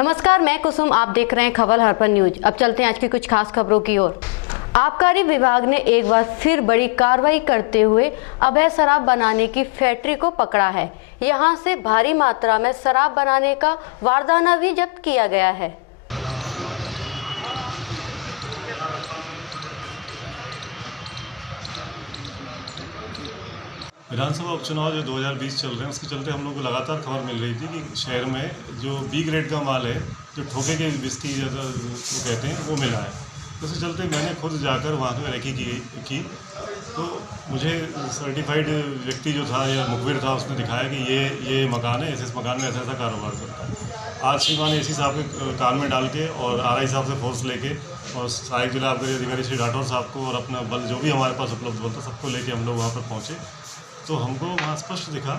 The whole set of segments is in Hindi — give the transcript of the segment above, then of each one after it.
नमस्कार, मैं कुसुम। आप देख रहे हैं खबर हर पल न्यूज। अब चलते हैं आज की कुछ खास खबरों की ओर। आबकारी विभाग ने एक बार फिर बड़ी कार्रवाई करते हुए अवैध शराब बनाने की फैक्ट्री को पकड़ा है। यहां से भारी मात्रा में शराब बनाने का वारदाना भी जब्त किया गया है। विधानसभा उपचुनाव जो 2020 चल रहे हैं उसके चलते हम लोग को लगातार खबर मिल रही थी कि शहर में जो बी ग्रेड का माल है, जो ठोके के विस्की जैसा वो कहते हैं, वो मिला है। तो उसके चलते मैंने खुद जाकर वहाँ पर रेकी की तो मुझे सर्टिफाइड व्यक्ति जो था या मुखबिर था, उसने दिखाया कि ये मकान है, इस मकान में ऐसा ऐसा कारोबार करता है। आज श्रीमान एसी साहब के कान में डाल के और आरआई साहब से फोर्स लेके और सहायक जिला आबकारी अधिकारी श्री राठौर साहब को और अपना बल जो भी हमारे पास उपलब्ध बल था सबको लेके हम लोग वहाँ पर पहुँचे। तो हमको वहाँ स्पष्ट दिखा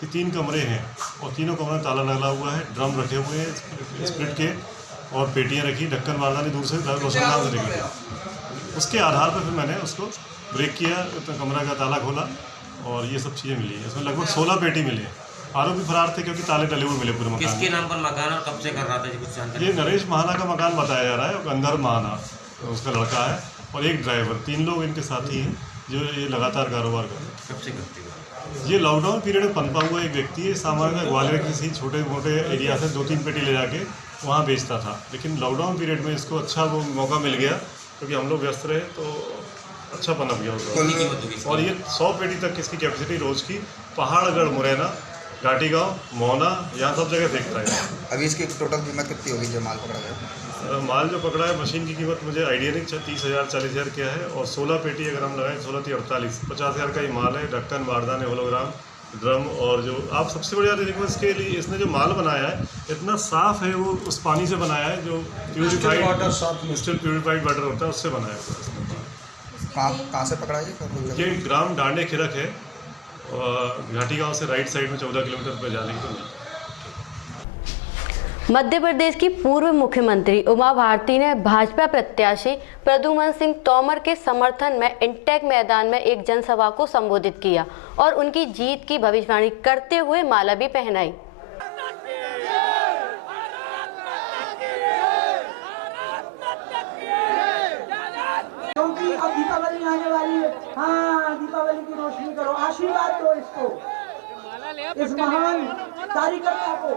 कि 3 कमरे हैं और तीनों कमरों में ताला लगा हुआ है, ड्रम रखे हुए हैं स्प्रिट के और पेटियाँ रखी, ढक्कन बारदानी दूर से रोशनदान से रखी। उसके आधार पर फिर मैंने उसको ब्रेक किया, कमरा का ताला खोला और ये सब चीज़ें मिली। इसमें लगभग 16 पेटी मिले। आरोपी फरार थे क्योंकि ताले डले हुए मिले पूरे मकान। किसके नाम पर मकान और कब से कर रहा था? कुछ जानकारी? ये नरेश महाना का मकान बताया जा रहा है, गंधर्व महाना उसका लड़का है और एक ड्राइवर, 3 लोग इनके साथी हैं जो ये लगातार कारोबार कर रहे हैं। कब से करते हैं? ये लॉकडाउन पीरियड में पनपा हुआ एक व्यक्ति है। सामान्य ग्वालियर के किसी छोटे मोटे एरिया से 2-3 पेटी ले जाके वहाँ बेचता था, लेकिन लॉकडाउन पीरियड में इसको अच्छा वो मौका मिल गया क्योंकि हम लोग व्यस्त रहे तो अच्छा पनप गया उसका। और ये 100 पेटी तक इसकी कैपेसिटी रोज़ की पहाड़गढ़, मुरैना, घाटी गाँव, मोहना, यहाँ सब जगह देखता है। अभी इसकी टोटल कीमत कितनी होगी जो माल पकड़ा गया? माल जो पकड़ा है, मशीन की कीमत मुझे आइडिया नहीं, 30,000 40,000 क्या है। और 16 पेटी अगर हम लगाएं, 16 × 48 50,000 का ही माल है। ढक्कन, बारदाने, होलोग्राम, ड्रम और जो आप सबसे बड़ी बात देखो इसके लिए, इसने जो माल बनाया है इतना साफ़ है, वो उस पानी से बनाया है जो प्यूरिफाइड स्टिल प्यूरिफाइड वाटर होता है, उससे बनाया है। कहाँ से पकड़ा है ये ग्राम डांडे खिरक है और घाटी गाँव से राइट साइड में 14 किलोमीटर पर जाने की। मध्य प्रदेश की पूर्व मुख्यमंत्री उमा भारती ने भाजपा प्रत्याशी प्रद्युम्न सिंह तोमर के समर्थन में इंटेक मैदान में एक जनसभा को संबोधित किया और उनकी जीत की भविष्यवाणी करते हुए माला भी पहनाई। क्योंकि अब दीपावली आने वाली है। हाँ, दीपावली की रोशनी करो, आशीर्वाद दो इसको, इस महान कार्यकर्ता को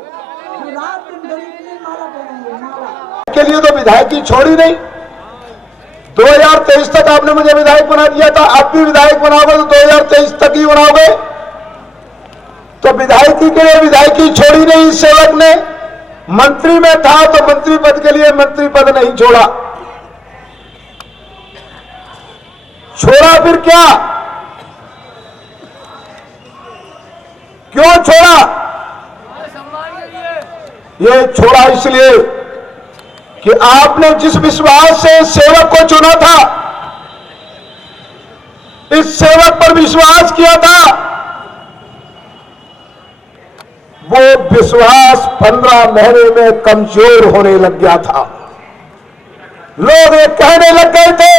जो रात दिन गरीब के लिए माला पहनेंगे। माला के लिए तो विधायक की छोड़ी नहीं। 2023 तक आपने मुझे विधायक बना दिया था, अब भी विधायक बनाओगे तो 2023 तक ही बनाओगे। तो विधायकी के लिए विधायकी छोड़ी नहीं इस सेवक ने। मंत्री में था तो मंत्री पद के लिए मंत्री पद नहीं छोड़ा। छोड़ा फिर क्या? क्यों छोड़ा? ये छोड़ा इसलिए कि आपने जिस विश्वास से इस सेवक को चुना था, इस सेवक पर विश्वास किया था, वो विश्वास 15 महीने में कमजोर होने लग गया था। लोग ये कहने लग गए थे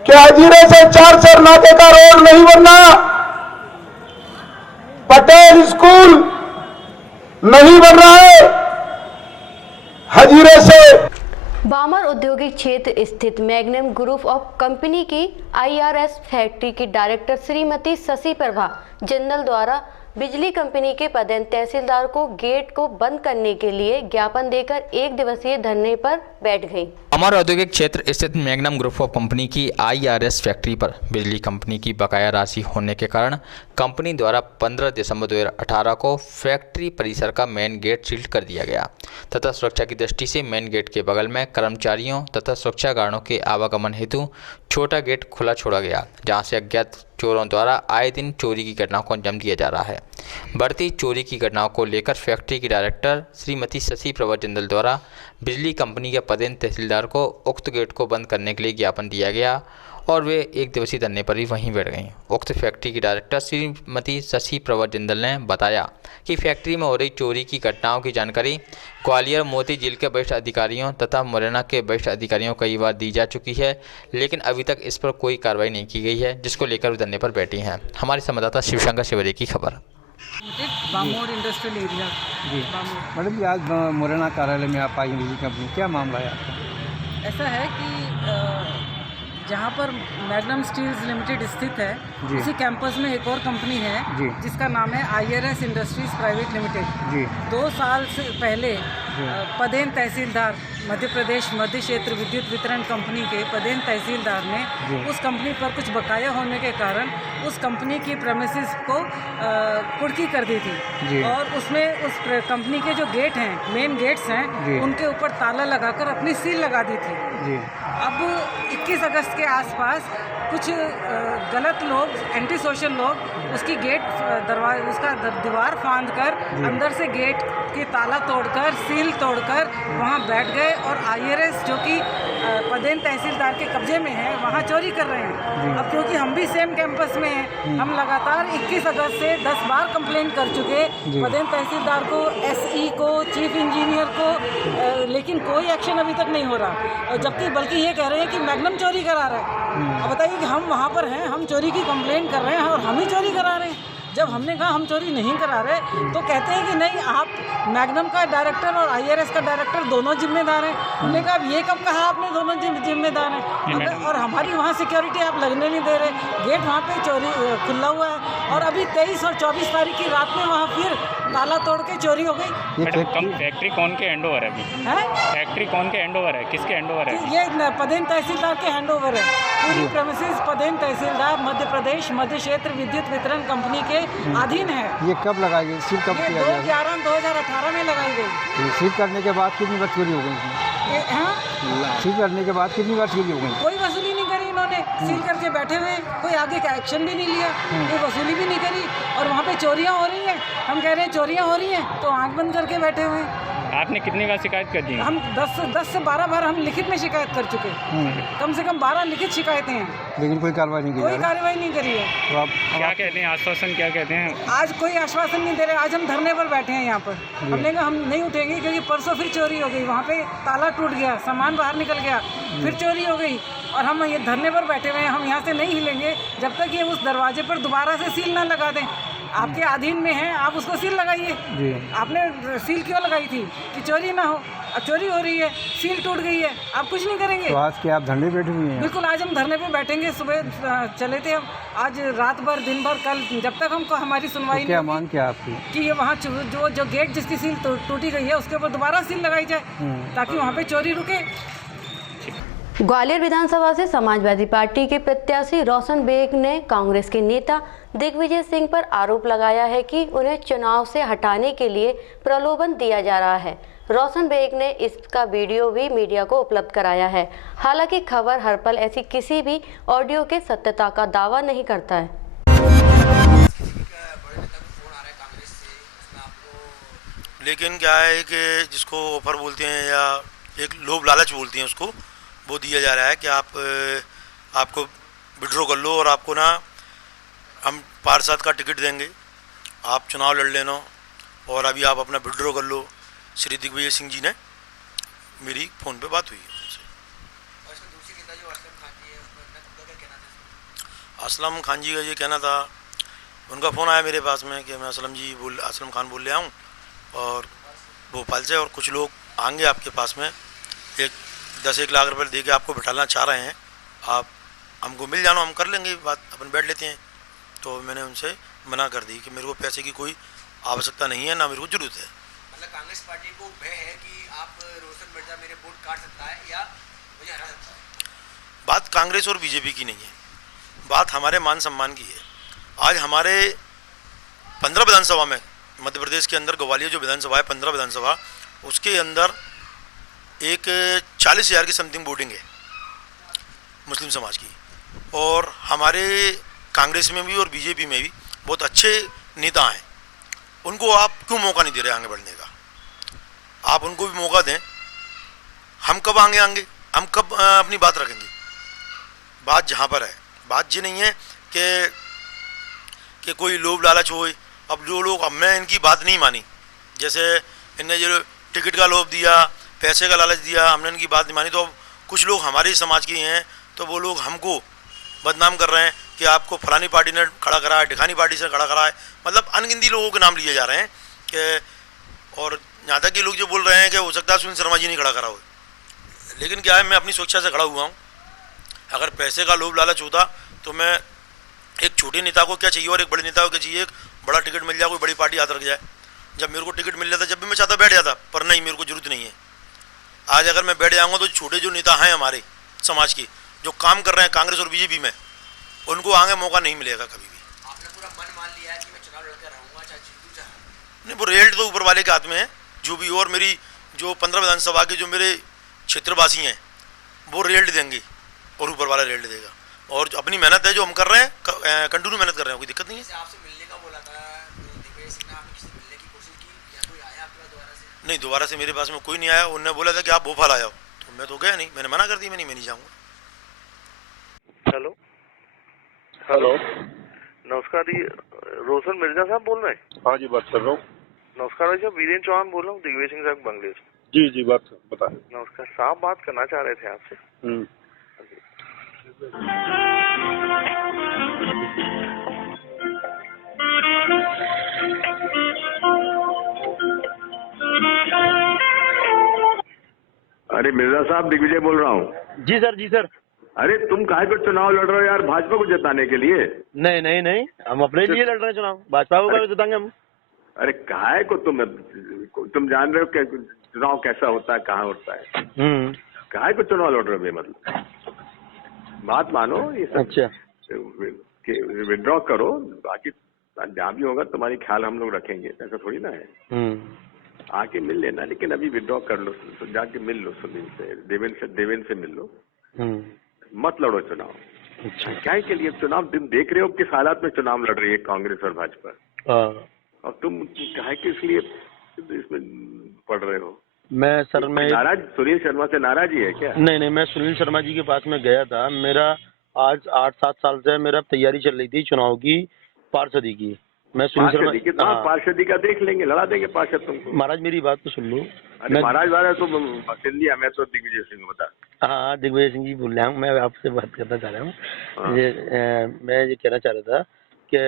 कि हजीरे से 4 सर नाके का रोड नहीं बनना, पटेल स्कूल नहीं बन रहा है, हजीरे से। बामर औद्योगिक क्षेत्र स्थित मैग्नम ग्रुप ऑफ कंपनी की IRS फैक्ट्री की डायरेक्टर श्रीमती शशि प्रभा जिंदल द्वारा बिजली कंपनी के पदेन तहसीलदार को गेट को बंद करने के लिए ज्ञापन देकर 1 दिवसीय धरने पर बैठ गई। बामर औद्योगिक क्षेत्र स्थित मैग्नम ग्रुप ऑफ कंपनी की IRS फैक्ट्री पर बिजली कंपनी की बकाया राशि होने के कारण कंपनी द्वारा 15 दिसंबर 2018 को फैक्ट्री परिसर का मेन गेट सील कर दिया गया तथा सुरक्षा की दृष्टि से मेन गेट के बगल में कर्मचारियों तथा सुरक्षा गार्डों के आवागमन हेतु छोटा गेट खुला छोड़ा गया, जहां से अज्ञात चोरों द्वारा आए दिन चोरी की घटनाओं को अंजाम दिया जा रहा है। बढ़ती चोरी की घटनाओं को लेकर फैक्ट्री की डायरेक्टर श्रीमती शशि प्रभा जिंदल द्वारा बिजली कंपनी के पदेन तहसीलदार को उक्त गेट को बंद करने के लिए ज्ञापन दिया गया और वे 1 दिवसीय धरने पर ही वहीं बैठ गईं। उक्त फैक्ट्री की डायरेक्टर श्रीमती शशि प्रभा जिंदल ने बताया कि फैक्ट्री में हो रही चोरी की घटनाओं की जानकारी ग्वालियर मोती झील के वरिष्ठ अधिकारियों तथा मुरैना के वरिष्ठ अधिकारियों को कई बार दी जा चुकी है, लेकिन अभी तक इस पर कोई कार्रवाई नहीं की गई है, जिसको लेकर वे धरने पर बैठी हैं। हमारे संवाददाता शिवशंकर शिवरे की खबर। बामोर इंडस्ट्रियल एरिया जी मैडम जी, आज मुरैना कार्यालय में आप आई बिजली कंपनी, क्या मामला है आपका? ऐसा है कि जहाँ पर मैग्नम स्टील्स लिमिटेड स्थित है, जी। उसी कैंपस में एक और कंपनी जी। है जिसका नाम है IRS इंडस्ट्रीज प्राइवेट लिमिटेड। जी 2 साल से पहले पदेन तहसीलदार मध्य प्रदेश मध्य क्षेत्र विद्युत वितरण कंपनी के पदेन तहसीलदार ने उस कंपनी पर कुछ बकाया होने के कारण उस कंपनी की प्रेमिसेस को कुर्की कर दी थी और उसमें उस कंपनी के जो गेट हैं, मेन गेट्स हैं, उनके ऊपर ताला लगाकर अपनी सील लगा दी थी। जी अब 21 अगस्त के आसपास कुछ गलत लोग, एंटी सोशल लोग उसकी उसका दीवार फांद कर अंदर से गेट की ताला तोड़कर, सील तोड़कर वहां बैठ गए और IRS जो कि पदेन तहसीलदार के कब्जे में है, वहां चोरी कर रहे हैं। अब क्योंकि हम भी सेम कैंपस में हैं, हम लगातार 21 अगस्त से 10 बार कंप्लेंट कर चुके पदेन तहसीलदार को, SE को, चीफ इंजीनियर को, लेकिन कोई एक्शन अभी तक नहीं हो रहा। जबकि बल्कि ये कह रहे हैं कि मैग्नम चोरी करा रहा है। अब बताइए कि हम वहाँ पर हैं, हम चोरी की कंप्लेंट कर रहे हैं और हम ही चोरी करा रहे हैं। जब हमने कहा हम चोरी नहीं करा रहे तो कहते हैं कि नहीं, आप मैग्नम का डायरेक्टर और IRS का डायरेक्टर दोनों जिम्मेदार हैं। हमने कहा अब ये कब कहा आपने दोनों जिम्मेदार हैं? और हमारी वहाँ सिक्योरिटी आप लगने नहीं दे रहे, गेट वहाँ पे चोरी खुला हुआ है और अभी 23 और 24 तारीख की रात में वहाँ फिर ताला तोड़ के चोरी हो गई। ये फैक्ट्री कौन के हैंड ओवर है अभी? फैक्ट्री कौन के हैंड ओवर है, किसके हैंड ओवर है? ये पदेन तहसीलदार के हैंड ओवर है। पूरी प्रेमिसेस पदेन तहसीलदार मध्य प्रदेश मध्य क्षेत्र विद्युत वितरण कंपनी के अधीन है। ये कब लगाई गई, सील कब किया गया? 2/11/2018 में लगाई गई। सील करने के बाद कितनी बार चोरी हो गई? सील करने के बाद कितनी बार चोरी हो गई? कोई वसूली नहीं करी इन्होंने, सील करके बैठे हुए, कोई आगे का एक्शन भी नहीं लिया, कोई वसूली भी नहीं करी और वहाँ पे चोरियाँ हो रही हैं। हम कह रहे हैं चोरियाँ हो रही हैं तो आंख बंद करके बैठे हुए हैं। आपने कितनी बार शिकायत कर दी? हम 10 से 12 बार हम लिखित में शिकायत कर चुके हैं। कम से कम 12 लिखित शिकायतें हैं, लेकिन कोई कार्रवाई नहीं की। कोई कार्रवाई नहीं करी है। तो आप क्या कहते हैं, आश्वासन क्या कहते हैं? आज कोई आश्वासन नहीं दे रहे। आज हम धरने पर बैठे हैं यहाँ पर। हमने कहा हम नहीं उठेंगे क्योंकि परसों फिर चोरी हो गई, वहाँ पे ताला टूट गया, सामान बाहर निकल गया, फिर चोरी हो गई और हम ये धरने पर बैठे हुए हैं। हम यहाँ से नहीं हिलेंगे जब तक ये उस दरवाजे पर दोबारा से सील ना लगा दें। आपके अधीन में है, आप उसको सील लगाइए। आपने सील क्यों लगाई थी? कि चोरी ना हो। अब चोरी हो रही है, सील टूट गई है, आप कुछ नहीं करेंगे। तो आज के आप धरने बैठे हुए हैं? बिल्कुल, आज हम धरने पे बैठेंगे। सुबह चले थे हम, आज रात भर दिन भर, कल जब तक हमको हमारी सुनवाई क्या मांग क्या आपकी? कि ये वहाँ जो गेट जिसकी सील टूटी गई है उसके ऊपर दोबारा सील लगाई जाए ताकि वहाँ पे चोरी रुके। ग्वालियर विधानसभा से समाजवादी पार्टी के प्रत्याशी रोशन बेग ने कांग्रेस के नेता दिग्विजय सिंह पर आरोप लगाया है कि उन्हें चुनाव से हटाने के लिए प्रलोभन दिया जा रहा है। रोशन बेग ने इसका वीडियो भी मीडिया को उपलब्ध कराया है। हालांकि खबर हर पल ऐसी किसी भी ऑडियो के सत्यता का दावा नहीं करता है। लेकिन क्या है कि जिसको ऑफर बोलते हैं या एक लोभ लालच बोलते हैं, उसको वो दिया जा रहा है कि आपको विड्रॉ कर लो और आपको ना हम पार्षद का टिकट देंगे, आप चुनाव लड़ लेना और अभी आप अपना विड्रॉ कर लो। श्री दिग्विजय सिंह जी ने, मेरी फ़ोन पे बात हुई है उनसे। असलम खान जी का ये कहना था, उनका फ़ोन आया मेरे पास में कि मैं असलम खान बोल रहा हूँ और भोपाल से, और कुछ लोग आएंगे आपके पास में, 10-1 लाख रुपये दे के आपको बिठाना चाह रहे हैं, आप हमको मिल जाना, हम कर लेंगे बात, अपन बैठ लेते हैं। तो मैंने उनसे मना कर दी कि मेरे को पैसे की कोई आवश्यकता नहीं है, ना मेरे को जरूरत है। मतलब कांग्रेस पार्टी को भय है कि आप रोशन मिर्जा मेरे वोट काट सकता है या मुझे हरा सकता है। बात कांग्रेस और बीजेपी की नहीं है, बात हमारे मान सम्मान की है। आज हमारे 15 विधानसभा में, मध्य प्रदेश के अंदर ग्वालियर जो विधानसभा है 15 विधानसभा, उसके अंदर एक 40,000 की समथिंग वोटिंग है मुस्लिम समाज की, और हमारे कांग्रेस में भी और बीजेपी में भी बहुत अच्छे नेता हैं। उनको आप क्यों मौका नहीं दे रहे आगे बढ़ने का? आप उनको भी मौका दें। हम कब आगे हम कब अपनी बात रखेंगे? बात जहाँ पर है, बात ये नहीं है कि कोई लोभ लालच हो। अब जो लोग, अब मैं इनकी बात नहीं मानी, जैसे इनने जो टिकट का लोभ दिया, पैसे का लालच दिया, हमने इनकी बात नहीं मानी। तो अब कुछ लोग हमारे समाज के हैं, तो वो लोग हमको बदनाम कर रहे हैं कि आपको फलानी पार्टी ने खड़ा करा है, ढिकानी पार्टी से खड़ा करा है, मतलब अनगिनती लोगों के नाम लिए जा रहे हैं कि, और यहाँ तक कि लोग जो बोल रहे हैं कि हो सकता है सुनील शर्मा जी नहीं खड़ा करा हो। लेकिन क्या है, मैं अपनी स्वेच्छा से खड़ा हुआ हूँ। अगर पैसे का लोभ लालच होता तो मैं, एक छोटे नेता को क्या चाहिए और एक बड़े नेता को क्या चाहिए, एक बड़ा टिकट मिल जाए, कोई बड़ी पार्टी हाथ रख जाए। जब मेरे को टिकट मिल जाता, जब भी मैं चाहता बैठ जाता, पर नहीं, मेरे को जरूरत नहीं है। आज अगर मैं बैठ जाऊँगा तो छोटे जो नेता हैं हमारे समाज के, जो काम कर रहे हैं कांग्रेस और बीजेपी में, उनको आगे मौका नहीं मिलेगा कभी भी। आपने पूरा मन मान लिया है कि मैं चुनाव लड़कर रहूंगा, चाहे जीतूं चाहे। नहीं, वो रेल्ट तो ऊपर वाले के हाथ में है, जो भी। और मेरी जो 15 विधानसभा के जो मेरे क्षेत्रवासी हैं वो रेल्ट देंगे और ऊपर वाला रेल्ट देगा। और जो अपनी मेहनत है जो हम कर रहे हैं, कंटिन्यू मेहनत कर रहे हैं, कोई दिक्कत नहीं है। आपसे मिलने का बोला था दिग्विजय सिंह ने, आपने किसी मिलने की कोशिश की या कोई आया आपके पास दोबारा से? नहीं, दोबारा से मेरे पास में कोई नहीं आया। उन्होंने बोला था कि आप भोपाल आए हो, तो मैं तो गया नहीं, मैंने मना कर दी, मैं नहीं जाऊँगा। हेलो हेलो, नमस्कार जी, रोशन मिर्जा साहब बोल रहे हैं? हाँ जी, बात कर रहा हूँ। नमस्कार भाई साहब, वीरेंद्र चौहान बोल रहा हूँ, दिग्विजय सिंह साहब बंगले से। जी जी, बात बताएं। नमस्कार साहब, बात करना चाह रहे थे आपसे। अरे मिर्जा साहब, दिग्विजय बोल रहा हूँ। जी सर, जी सर। अरे तुम काहे को चुनाव लड़ रहे हो यार, भाजपा को जिताने के लिए? नहीं नहीं नहीं, हम अपने लिए लड़ रहे हैं चुनाव, भाजपा को जिताएंगे हम। अरे काहे को तुम जान रहे हो चुनाव कैसा होता है, कहाँ होता है? काहे को चुनाव लड़ रहे हो बेमतलब? बात मानो, ये सब अच्छा, विड्रॉ करो, बाकी जहाँ भी होगा तुम्हारी ख्याल हम लोग रखेंगे, ऐसा थोड़ी ना है। आके मिल लेना, लेकिन अभी विड्रॉ कर लो, तो जाके मिल लो सुनील से, देवेंद्र से मिल लो, मत लड़ो चुनाव। अच्छा, क्या के लिए चुनाव तुम देख रहे हो किस हालात में चुनाव लड़ रही है कांग्रेस और भाजपा, और तुम काहे के इसलिए इसमें पढ़ रहे हो? मैं सर, मैं नाराज, सुनील शर्मा से नाराज ही है क्या? नहीं नहीं, मैं सुनील शर्मा जी के पास में गया था। मेरा आज 8-7 साल से मेरा तैयारी चल रही थी चुनाव की, पार्षदी की। मैं सुनील शर्मा, पार्षदी का देख लेंगे, लड़ा देंगे पार्षद तुमको। महाराज मेरी बात तो सुन लो। महाराज वाला तो सिंधिया, मैं तो दिग्विजय सिंह बता। हाँ, दिग्विजय सिंह जी बोल रहा हूँ, मैं आपसे बात करना चाह रहा हूँ। मैं ये कहना चाह रहा था कि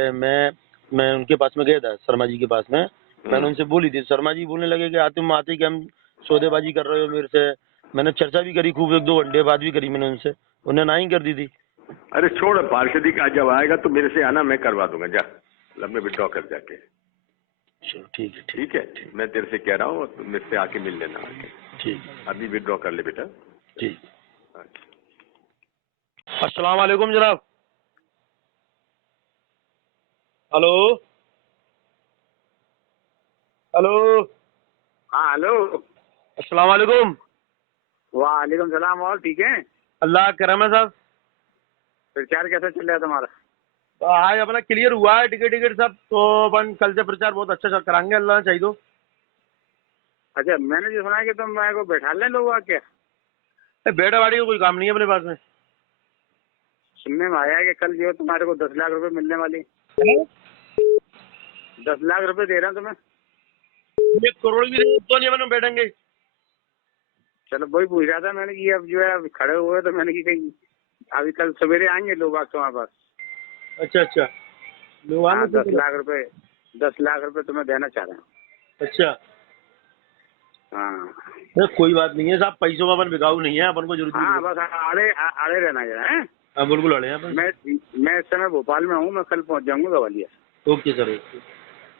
मैं उनके पास में गया था, शर्मा जी के पास में। मैंने उनसे बोली थी, शर्मा जी बोलने लगे कि तुम आते कि हम सौदेबाजी कर रहे हो मेरे से। मैंने चर्चा भी करी खूब, 1-2 घंटे बाद भी करी मैंने उनसे, उन्हें ना ही कर दी थी। अरे छोड़, पार्षदी का जब आएगा तो मेरे से आना, मैं करवा दूंगा, जा मैं विड्रॉ कर जाके। चलो ठीक है, ठीक है, मैं तेरे से कह रहा हूँ, तुम मेरे से आके मिल लेना आके। ठीक, अभी विड्रॉ कर ले बेटा। ठीक। अस्सलाम वालेकुम जनाब। Hello hello. हाँ हेलो, अस्सलाम वालेकुम। वालेकुम सलाम। और ठीक है? अल्लाह करम है साहब। प्रचार कैसा चल रहा है तुम्हारा? आज अपना क्लियर हुआ है, टिकट सब, तो अपन कल से प्रचार बहुत अच्छा कराएंगे, अल्लाह चाहिए तो। अच्छा, मैंने जो सुना है कि तुम मेरे को बैठा लें लोग आके। बेटा बाड़ी का कोई काम नहीं है अपने पास में। सुनने में आया है कि कल जो है तुम्हारे को 10 लाख रुपए मिलने वाली। 10 लाख रुपए दे रहे हैं तुम्हें। 1 करोड़ भी तो नहीं अपन बैठेंगे। चलो वही पूछ रहा था मैंने कि अब जो है खड़े हुए, तो मैंने कि कहीं अभी कल सवेरे आएंगे लोग तुम्हारे पास। अच्छा अच्छा, लोग आने। 10 लाख रुपए तुम्हें देना चाह रहे हैं। अच्छा, हाँ कोई बात नहीं है साहब, पैसों का अपन बिकाऊ नहीं है, अपन को जरूरत। हाँ, बस आड़े रहना है। हाँ बिल्कुल अड़े हैं। मैं इस समय भोपाल में हूँ, मैं कल पहुँच जाऊंगा ग्वालियर। ओके सर,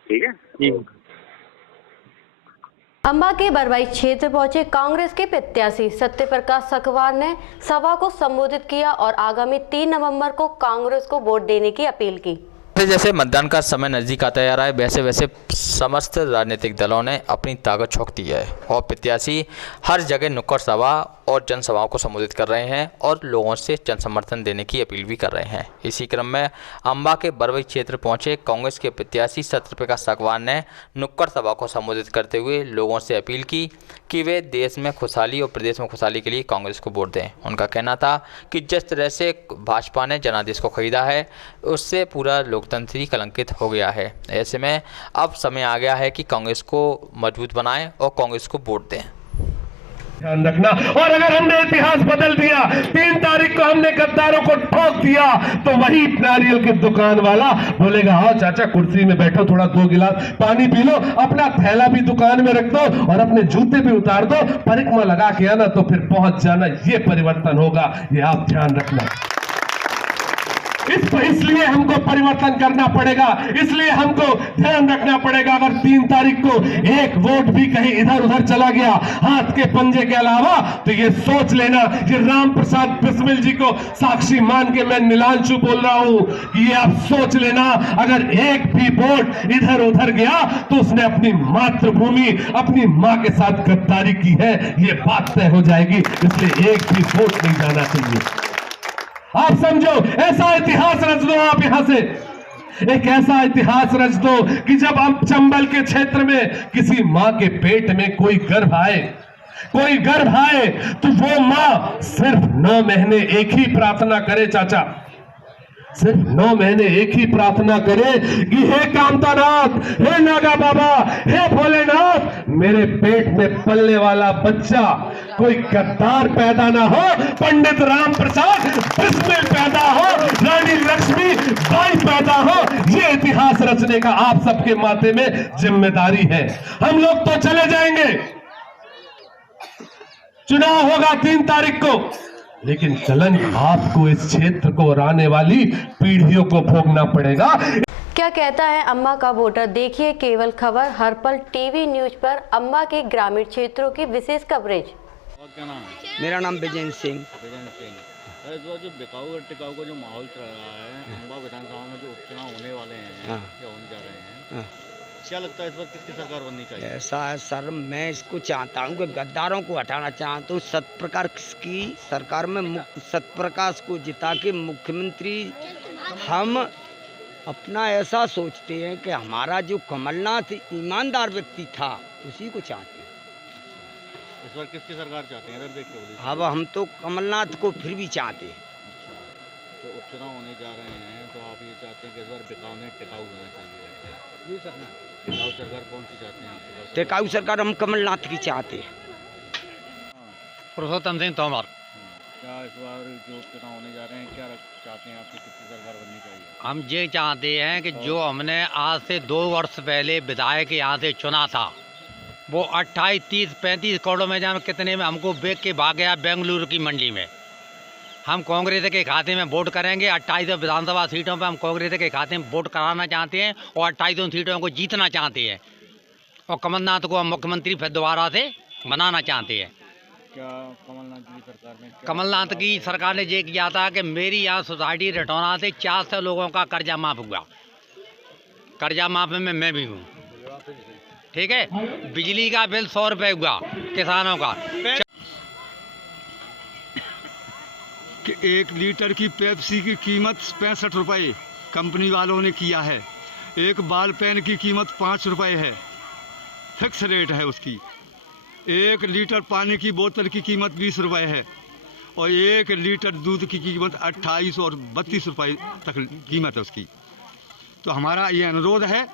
ठीक है। ठीक। अंबा के बरवाई क्षेत्र पहुंचे कांग्रेस के प्रत्याशी सत्यप्रकाश सकवार ने सभा को संबोधित किया और आगामी 3 नवंबर को कांग्रेस को वोट देने की अपील की। जैसे मतदान का समय नज़दीक आता जा रहा है, वैसे वैसे समस्त राजनीतिक दलों ने अपनी ताकत झोंक दी है और प्रत्याशी हर जगह नुक्कड़ सभा और जनसभाओं को संबोधित कर रहे हैं और लोगों से जन समर्थन देने की अपील भी कर रहे हैं। इसी क्रम में अंबा के बरवई क्षेत्र पहुंचे कांग्रेस के प्रत्याशी सत्यप्रकाश सकवार ने नुक्कड़ सभा को संबोधित करते हुए लोगों से अपील की कि वे देश में खुशहाली और प्रदेश में खुशहाली के लिए कांग्रेस को वोट दें। उनका कहना था कि जिस तरह से भाजपा ने जनादेश को खरीदा है, उससे पूरा लोकतंत्र ही कलंकित हो गया है। ऐसे में अब समय आ गया है कि कांग्रेस को मजबूत बनाएं और कांग्रेस को वोट दें। ध्यान रखना। और अगर हमने इतिहास बदल दिया, 3 तारीख को हमने गद्दारों को ठोक दिया, तो वही नारियल की दुकान वाला बोलेगा हाँ चाचा कुर्सी में बैठो, थोड़ा 2 गिलास पानी पी लो, अपना थैला भी दुकान में रख दो और अपने जूते भी उतार दो, परिक्रमा लगा के आना तो फिर पहुंच जाना। ये परिवर्तन होगा, ये आप ध्यान रखना। इसलिए हमको परिवर्तन करना पड़ेगा, इसलिए हमको ध्यान रखना पड़ेगा। अगर 3 तारीख को एक वोट भी कहीं इधर उधर चला गया हाथ के पंजे के अलावा, तो ये सोच लेना कि राम प्रसाद बिस्मिल जी को साक्षी मान के मैं नीलांशु बोल रहा हूं कि ये आप सोच लेना, अगर एक भी वोट इधर उधर गया तो उसने अपनी मातृभूमि, अपनी मां के साथ गद्दारी की है, ये बात तय हो जाएगी। इसलिए एक भी वोट नहीं जाना चाहिए। आप समझो, ऐसा इतिहास रच दो आप यहां से, एक ऐसा इतिहास रच दो कि जब आप चंबल के क्षेत्र में किसी मां के पेट में कोई गर्भ आए, तो वो मां सिर्फ 9 महीने एक ही प्रार्थना करे चाचा, सिर्फ 9 महीने एक ही प्रार्थना करे कि हे कामतानाथ, हे नागा बाबा, हे भोलेनाथ, मेरे पेट में पलने वाला बच्चा कोई गद्दार पैदा ना हो, पंडित राम प्रसाद बिस्मिल पैदा हो, रानी लक्ष्मी बाई पैदा हो। ये इतिहास रचने का आप सबके माथे में जिम्मेदारी है। हम लोग तो चले जाएंगे, चुनाव होगा 3 तारीख को, लेकिन चलन आपको इस क्षेत्र को और आने वाली पीढ़ियों को भोगना पड़ेगा। क्या कहता है अम्मा का वोटर, देखिए केवल खबर हर पल टीवी न्यूज पर अम्मा के ग्रामीण क्षेत्रों की विशेष कवरेज। मेरा नाम विजय सिंह। इस बार जो बिकाऊ और टिकाऊ का जो माहौल चल रहा है, अम्बा विधानसभा में जो उपचुनाव होने वाले हैं, क्या होने जा रहे हैं, क्या लगता है इस बार किसकी सरकार बननी चाहिए? ऐसा है सर, मैं इसको चाहता हूँ कि गद्दारों को हटाना चाहता हूँ। सतप्रकाश की सरकार में सतप्रकाश को जिता के मुख्यमंत्री, हम अपना ऐसा सोचते हैं कि हमारा जो कमलनाथ ईमानदार व्यक्ति था उसी को चाहते हैं। इस बार किसकी सरकार चाहते हैं? इधर देख के अब हम तो कमलनाथ को फिर भी चाहते हैं। तो उपचुनाव होने जा रहे हैं, तो आप ये चाहते हैं कि इस बार बिकाऊ ने टिकाऊ होना चाहिए। टिकाऊ सरकार कौन सी चाहते हैं आप? टिकाऊ सरकार हम कमलनाथ की चाहते हैं। पुरुषोत्तम सिंह तोमर। क्या इस बार जो उपचुनाव होने जा रहे हैं, क्या चाहते हैं आपकी किसकी सरकार बननी चाहिए? हम ये चाहते हैं कि जो हमने आज से 2 वर्ष पहले विधायक यहाँ से चुना था, वो 28, 30, 35 करोड़ में जाने कितने में हमको बेच के भाग गया बेंगलुरु की मंडी में। हम कांग्रेस के खाते में वोट करेंगे। 28 विधानसभा सीटों पर हम कांग्रेस के खाते में वोट कराना चाहते हैं और 28 सीटों को जीतना चाहते हैं, और कमलनाथ को हम मुख्यमंत्री फिर दोबारा से बनाना चाहते हैं। क्या कमलनाथ की सरकार ने कमलनाथ की सरकार ने ये किया था कि मेरी यहाँ सोसाइटी रटौना से 400 लोगों का कर्जा माफ हुआ। कर्जा माफ में मैं भी हूँ, ठीक है। बिजली का बिल 100 रुपये हुआ किसानों का। कि 1 लीटर की पेप्सी की कीमत 65 रुपये कंपनी वालों ने किया है। एक बाल पेन की कीमत 5 रुपये है, फिक्स रेट है उसकी। 1 लीटर पानी की बोतल की कीमत 20 रुपये है, और 1 लीटर दूध की कीमत 28 और 32 रुपये तक कीमत है उसकी। तो हमारा ये अनुरोध है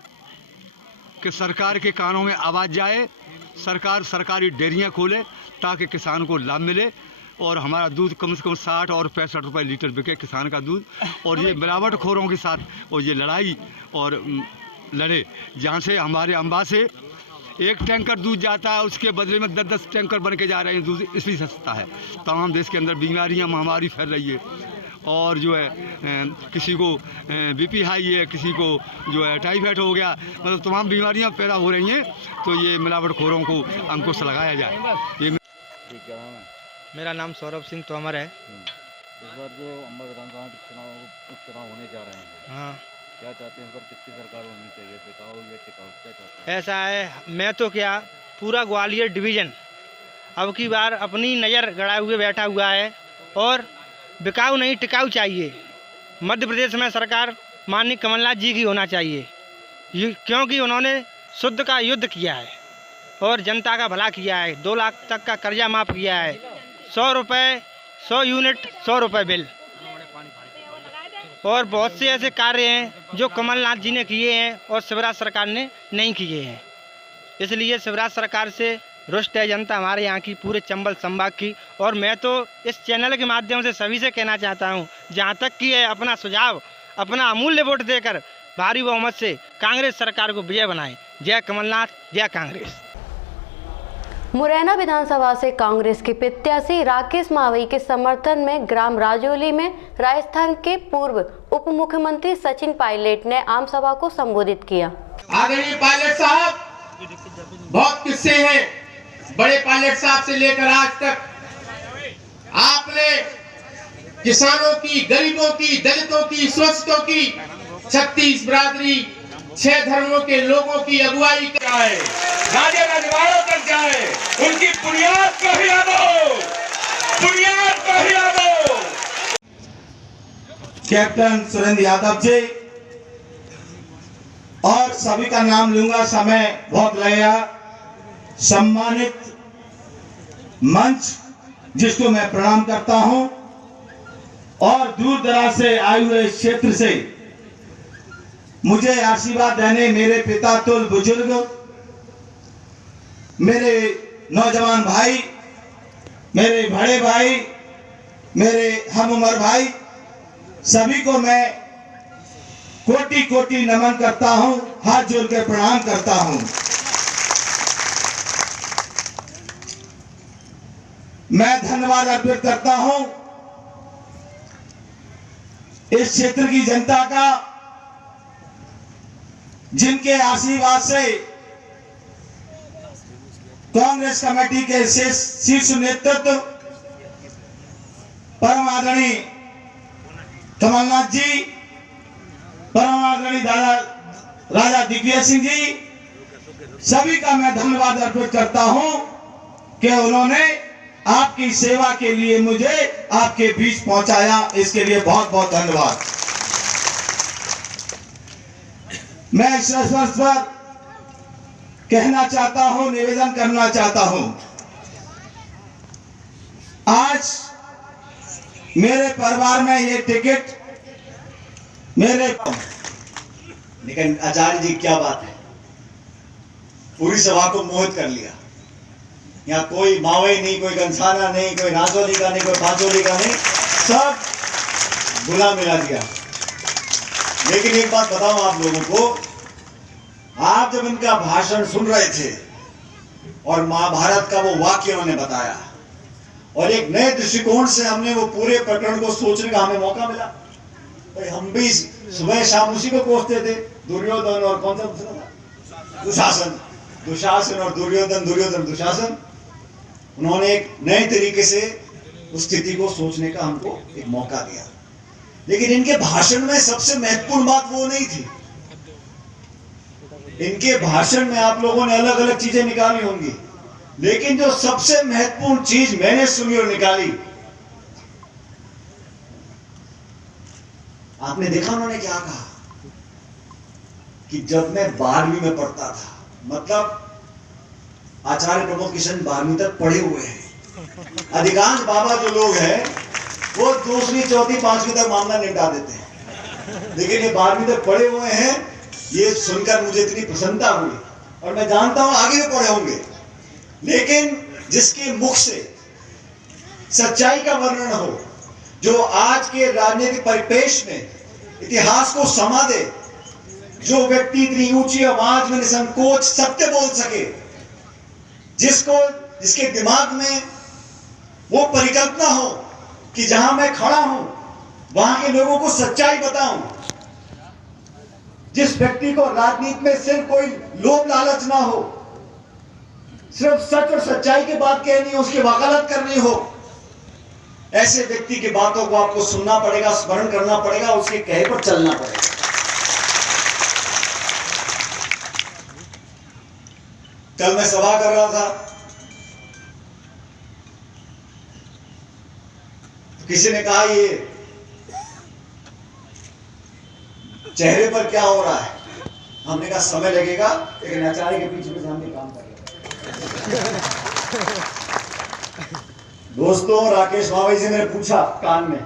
कि सरकार के कानों में आवाज़ जाए, सरकार सरकारी डेयरियाँ खोले ताकि किसान को लाभ मिले, और हमारा दूध कम से कम 60 और 65 रुपये लीटर बिके किसान का दूध। और ये मिलावटखोरों के साथ और ये लड़ाई और लड़े, जहाँ से हमारे अम्बा से 1 टैंकर दूध जाता है, उसके बदले में 10-10 टैंकर बन के जा रहे हैं दूध, इसलिए सस्ता है। तमाम देश के अंदर बीमारियाँ महामारी फैल रही है, और जो है किसी को बीपी हाई है, किसी को जो है टाइफाइड हो गया, मतलब तमाम बीमारियाँ पैदा हो रही हैं। तो ये मिलावटखोरों को अंकुश लगाया जाए। ये मेरा नाम सौरभ सिंह तोमर है। इस बार जो अम्बा विधानसभा उपचुनाव होने जा रहे हैं, हाँ, क्या चाहते हैं इस बार किसकी सरकार होनी चाहिए, बिकाऊ या टिकाऊ, क्या चाहते हैं? ऐसा है, मैं तो क्या पूरा ग्वालियर डिवीज़न अब की बार अपनी नज़र गड़ाए हुए बैठा हुआ है, और बिकाऊ नहीं टिकाऊ चाहिए। मध्य प्रदेश में सरकार माननीय कमलनाथ जी की होना चाहिए, क्योंकि उन्होंने शुद्ध का युद्ध किया है और जनता का भला किया है। 2 लाख तक का कर्जा माफ़ किया है, 100 रुपये 100 यूनिट 100 रुपये बिल, और बहुत से ऐसे कार्य हैं जो कमलनाथ जी ने किए हैं और शिवराज सरकार ने नहीं किए हैं। इसलिए शिवराज सरकार से रुष्ट है जनता हमारे यहाँ की, पूरे चंबल संभाग की। और मैं तो इस चैनल के माध्यम से सभी से कहना चाहता हूँ, जहाँ तक कि है अपना सुझाव, अपना अमूल्य वोट देकर भारी बहुमत से कांग्रेस सरकार को विजय बनाएं। जय कमलनाथ, जय कांग्रेस। मुरैना विधानसभा से कांग्रेस के प्रत्याशी राकेश मावई के समर्थन में ग्राम राजौली में राजस्थान के पूर्व उप मुख्यमंत्री सचिन पायलट ने आम सभा को संबोधित किया। आदरणीय पायलट साहब, बहुत किस्से हैं, बड़े पायलट साहब से लेकर आज तक आपने किसानों की, गरीबों की, दलितों की, शोषितों की, 36 बिरादरी, 6 धर्मों के लोगों की अगुवाई का है, राजे रजवाड़ों तक जाए, उनकी बुनियाद को हिला दो, बुनियाद को हिला दो। कैप्टन सुरेंद्र यादव जी और सभी का नाम लूंगा, समय बहुत लगेगा। सम्मानित मंच जिसको मैं प्रणाम करता हूं और दूर दराज से आए हुए क्षेत्र से मुझे आशीर्वाद देने मेरे पिता तुल बुजुर्ग, मेरे नौजवान भाई, मेरे बड़े भाई, मेरे हम उम्र भाई, सभी को मैं कोटि कोटि नमन करता हूं, हाथ जोड़कर प्रणाम करता हूं। मैं धन्यवाद अर्पित करता हूं इस क्षेत्र की जनता का, जिनके आशीर्वाद से कांग्रेस कमेटी के शीर्ष नेतृत्व परम आदरणीय कमलनाथ जी, परम आदरणीय दादा राजा दिग्विजय सिंह जी, सभी का मैं धन्यवाद अर्पित करता हूं कि उन्होंने आपकी सेवा के लिए मुझे आपके बीच पहुंचाया। इसके लिए बहुत बहुत धन्यवाद। मैं इस अवसर पर कहना चाहता हूं, निवेदन करना चाहता हूं, आज मेरे परिवार में ये टिकट मेरे, लेकिन आचार्य जी क्या बात है, पूरी सभा को मोहित कर लिया। यहाँ कोई मावई नहीं, कोई गंसाना नहीं, कोई नाचोली का नहीं, कोई पांचोली का नहीं, सब बुला मिला दिया। लेकिन एक बात बताऊं आप लोगों को, आप जब इनका भाषण सुन रहे थे और महाभारत का वो वाक्य उन्होंने बताया और एक नए दृष्टिकोण से हमने वो पूरे प्रकरण को सोचने का हमें मौका मिला। तो हम भी सुबह शाम उसी को कोसते थे, दुर्योधन और कौन सा दूसरा था, दुशासन, दुशासन और दुर्योधन, दुर्योधन दुशासन। उन्होंने एक नए तरीके से उस स्थिति को सोचने का हमको एक मौका दिया। लेकिन इनके भाषण में सबसे महत्वपूर्ण बात वो नहीं थी। इनके भाषण में आप लोगों ने अलग अलग चीजें निकाली होंगी, लेकिन जो सबसे महत्वपूर्ण चीज मैंने सुनी और निकाली, आपने देखा उन्होंने क्या कहा कि जब मैं 12वीं में पढ़ता था, मतलब आचार्य प्रमोद किशन 12वीं तक पढ़े हुए हैं। अधिकांश बाबा जो लोग हैं वो 2वीं, 4वीं, 5वीं तक मामला निपटा देते हैं, लेकिन ये 12वीं तक पढ़े हुए हैं। ये सुनकर मुझे इतनी प्रसन्नता हुई और मैं जानता हूं आगे भी पढ़े होंगे, लेकिन जिसके मुख से सच्चाई का वर्णन हो, जो आज के राजनीतिक परिपेक्ष में इतिहास को समा दे, जो व्यक्ति इतनी ऊंची आवाज में निसंकोच सत्य बोल सके, जिसके दिमाग में वो परिकल्पना हो कि जहां मैं खड़ा हूं वहां के लोगों को सच्चाई बताऊं, जिस व्यक्ति को राजनीति में सिर्फ कोई लोभ लालच ना हो, सिर्फ सच और सच्चाई की बात कहनी हो, उसकी वकालत करनी हो, ऐसे व्यक्ति की बातों को आपको सुनना पड़ेगा, स्मरण करना पड़ेगा, उसके कहे पर चलना पड़ेगा। कल मैं सभा कर रहा था, किसी ने कहा ये चेहरे पर क्या हो रहा है। हमने कहा समय लगेगा, लेकिन आचार्य के पीछे सामने काम करेगा। दोस्तों, राकेश मावई से मैंने पूछा कान में,